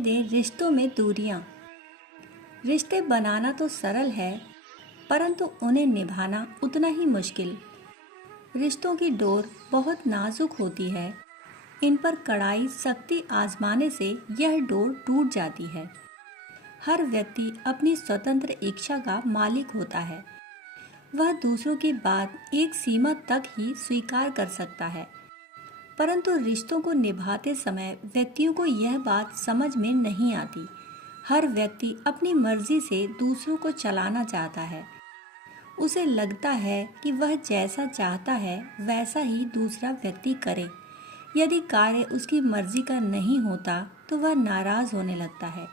दें रिश्तों में दूरियां। रिश्ते बनाना तो सरल है, परंतु उन्हें निभाना उतना ही मुश्किल। रिश्तों की डोर बहुत नाजुक होती है। इन पर कड़ाई सख्ती आजमाने से यह डोर टूट जाती है। हर व्यक्ति अपनी स्वतंत्र इच्छा का मालिक होता है। वह दूसरों की बात एक सीमा तक ही स्वीकार कर सकता है, परंतु रिश्तों को निभाते समय व्यक्तियों को यह बात समझ में नहीं आती। हर व्यक्ति अपनी मर्जी से दूसरों को चलाना चाहता है। उसे लगता है कि वह जैसा चाहता है वैसा ही दूसरा व्यक्ति करे। यदि कार्य उसकी मर्जी का नहीं होता तो वह नाराज होने लगता है,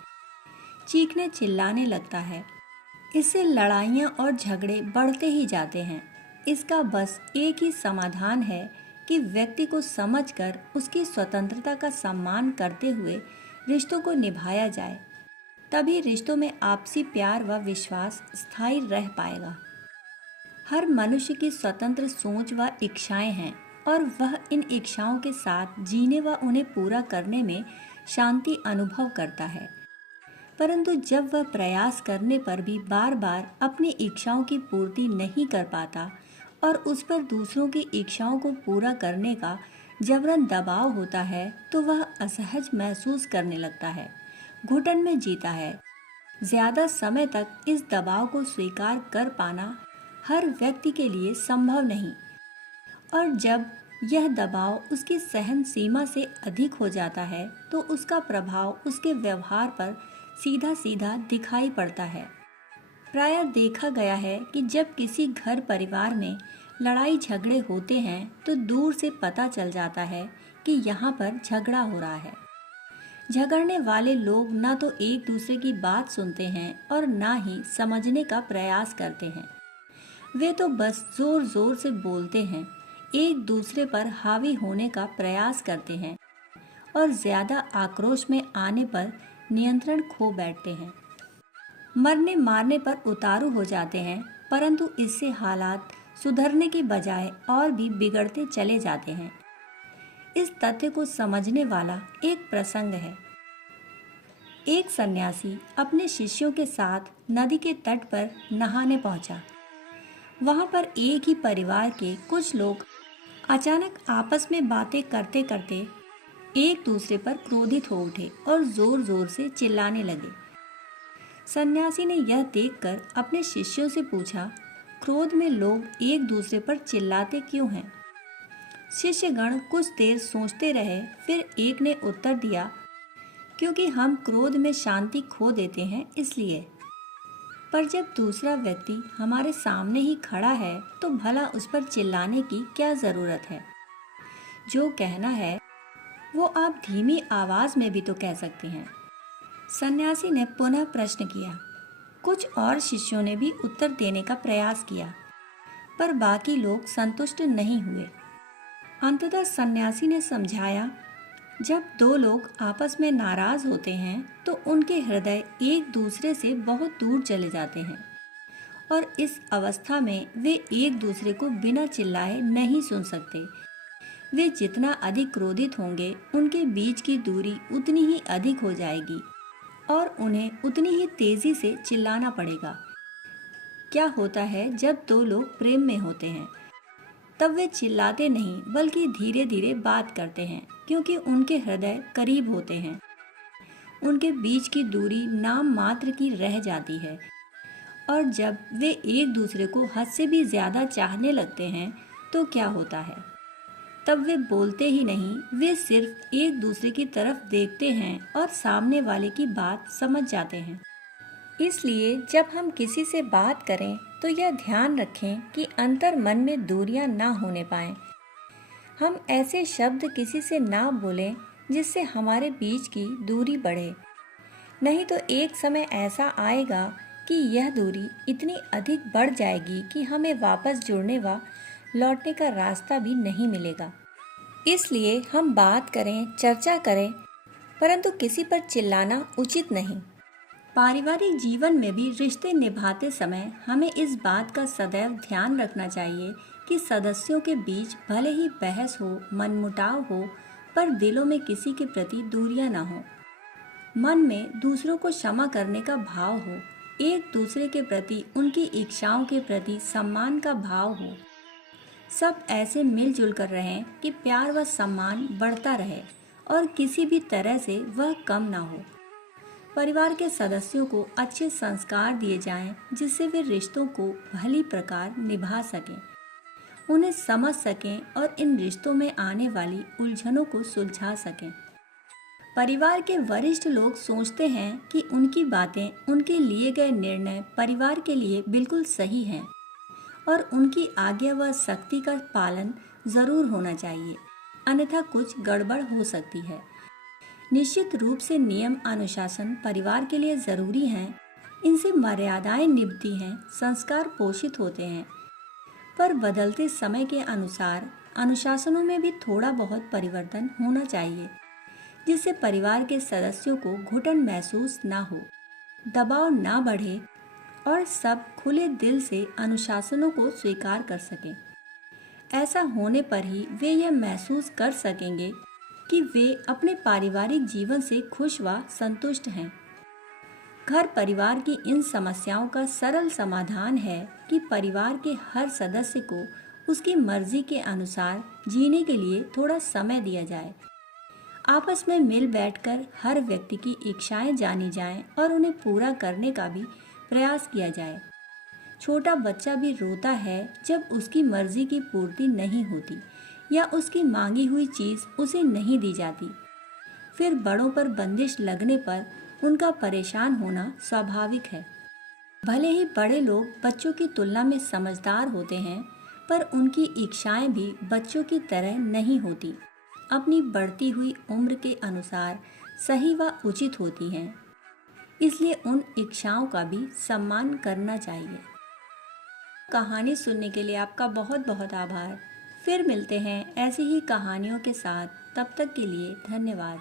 चीखने चिल्लाने लगता है। इससे लड़ाइयाँ और झगड़े बढ़ते ही जाते हैं। इसका बस एक ही समाधान है कि व्यक्ति को समझकर उसकी स्वतंत्रता का सम्मान करते हुए रिश्तों को निभाया जाए। तभी रिश्तों में आपसी प्यार व विश्वास स्थायी रह पाएगा। हर मनुष्य की स्वतंत्र सोच व इच्छाएं हैं और वह इन इच्छाओं के साथ जीने व उन्हें पूरा करने में शांति अनुभव करता है। परंतु जब वह प्रयास करने पर भी बार बार अपनी इच्छाओं की पूर्ति नहीं कर पाता और उस पर दूसरों की इच्छाओं को पूरा करने का जबरन दबाव होता है, तो वह असहज महसूस करने लगता है, घुटन में जीता है। ज्यादा समय तक इस दबाव को स्वीकार कर पाना हर व्यक्ति के लिए संभव नहीं, और जब यह दबाव उसकी सहन सीमा से अधिक हो जाता है तो उसका प्रभाव उसके व्यवहार पर सीधा सीधा दिखाई पड़ता है। प्रायः देखा गया है कि जब किसी घर परिवार में लड़ाई झगड़े होते हैं तो दूर से पता चल जाता है कि यहाँ पर झगड़ा हो रहा है। झगड़ने वाले लोग न तो एक दूसरे की बात सुनते हैं और न ही समझने का प्रयास करते हैं। वे तो बस जोर जोर से बोलते हैं, एक दूसरे पर हावी होने का प्रयास करते हैं और ज्यादा आक्रोश में आने पर नियंत्रण खो बैठते हैं। मरने मारने पर उतारू हो जाते हैं, परंतु इससे हालात सुधरने की बजाय और भी बिगड़ते चले जाते हैं। इस तथ्य को समझने वाला एक प्रसंग है। एक सन्यासी अपने शिष्यों के साथ नदी के तट पर नहाने पहुंचा। वहां पर एक ही परिवार के कुछ लोग अचानक आपस में बातें करते करते एक दूसरे पर क्रोधित हो उठे और जोर जोर से चिल्लाने लगे। सन्यासी ने यह देखकर अपने शिष्यों से पूछा, क्रोध में लोग एक दूसरे पर चिल्लाते क्यों हैं? शिष्यगण कुछ देर सोचते रहे, फिर एक ने उत्तर दिया, क्योंकि हम क्रोध में शांति खो देते हैं इसलिए। पर जब दूसरा व्यक्ति हमारे सामने ही खड़ा है तो भला उस पर चिल्लाने की क्या जरूरत है? जो कहना है वो आप धीमी आवाज में भी तो कह सकते हैं। सन्यासी ने पुनः प्रश्न किया। कुछ और शिष्यों ने भी उत्तर देने का प्रयास किया, पर बाकी लोग संतुष्ट नहीं हुए। अंततः सन्यासी ने समझाया, जब दो लोग आपस में नाराज होते हैं तो उनके हृदय एक दूसरे से बहुत दूर चले जाते हैं और इस अवस्था में वे एक दूसरे को बिना चिल्लाए नहीं सुन सकते। वे जितना अधिक क्रोधित होंगे उनके बीच की दूरी उतनी ही अधिक हो जाएगी और उन्हें उतनी ही तेजी से चिल्लाना पड़ेगा। क्या होता है जब दो लोग प्रेम में होते हैं? तब वे चिल्लाते नहीं बल्कि धीरे धीरे बात करते हैं, क्योंकि उनके हृदय करीब होते हैं। उनके बीच की दूरी नाम मात्र की रह जाती है और जब वे एक दूसरे को हद से भी ज्यादा चाहने लगते हैं तो क्या होता है? तब वे बोलते ही नहीं, वे सिर्फ एक दूसरे की तरफ देखते हैं और सामने वाले की बात समझ जाते हैं। इसलिए जब हम किसी से बात करें तो यह ध्यान रखें कि अंतर मन में दूरियां ना होने पाएं। हम ऐसे शब्द किसी से ना बोलें जिससे हमारे बीच की दूरी बढ़े। नहीं तो एक समय ऐसा आएगा कि यह दूरी इतनी अधिक बढ़ जाएगी कि हमें वापस जुड़ने व लौटने का रास्ता भी नहीं मिलेगा। इसलिए हम बात करें, चर्चा करें, परंतु किसी पर चिल्लाना उचित नहीं। पारिवारिक जीवन में भी रिश्ते निभाते समय हमें इस बात का सदैव ध्यान रखना चाहिए कि सदस्यों के बीच भले ही बहस हो, मनमुटाव हो, पर दिलों में किसी के प्रति दूरियां ना हो। मन में दूसरों को क्षमा करने का भाव हो, एक दूसरे के प्रति उनकी इच्छाओं के प्रति सम्मान का भाव हो। सब ऐसे मिलजुल कर रहें कि प्यार व सम्मान बढ़ता रहे और किसी भी तरह से वह कम ना हो। परिवार के सदस्यों को अच्छे संस्कार दिए जाएं, जिससे वे रिश्तों को भली प्रकार निभा सकें, उन्हें समझ सकें और इन रिश्तों में आने वाली उलझनों को सुलझा सकें। परिवार के वरिष्ठ लोग सोचते हैं कि उनकी बातें, उनके लिए गए निर्णय परिवार के लिए बिल्कुल सही हैं और उनकी आज्ञा व सख्ती का पालन जरूर होना चाहिए, अन्यथा कुछ गड़बड़ हो सकती है। निश्चित रूप से नियम अनुशासन परिवार के लिए जरूरी हैं, इनसे मर्यादाएं निभती हैं, संस्कार पोषित होते हैं। पर बदलते समय के अनुसार अनुशासनों में भी थोड़ा बहुत परिवर्तन होना चाहिए, जिससे परिवार के सदस्यों को घुटन महसूस ना हो, दबाव ना बढ़े और सब खुले दिल से अनुशासनों को स्वीकार कर सकें। ऐसा होने पर ही वे यह महसूस कर सकेंगे कि वे अपने पारिवारिक जीवन से खुश व संतुष्ट हैं। घर परिवार की इन समस्याओं का सरल समाधान है कि परिवार के हर सदस्य को उसकी मर्जी के अनुसार जीने के लिए थोड़ा समय दिया जाए। आपस में मिल बैठकर हर व्यक्ति की इच्छाएं जानी जाएं और उन्हें पूरा करने का भी प्रयास किया जाए। छोटा बच्चा भी रोता है जब उसकी मर्जी की पूर्ति नहीं होती या उसकी मांगी हुई चीज उसे नहीं दी जाती। फिर बड़ों पर बंदिश लगने पर उनका परेशान होना स्वाभाविक है। भले ही बड़े लोग बच्चों की तुलना में समझदार होते हैं, पर उनकी इच्छाएं भी बच्चों की तरह नहीं होती, अपनी बढ़ती हुई उम्र के अनुसार सही व उचित होती हैं। इसलिए उन इच्छाओं का भी सम्मान करना चाहिए। कहानी सुनने के लिए आपका बहुत बहुत आभार। फिर मिलते हैं ऐसी ही कहानियों के साथ। तब तक के लिए धन्यवाद।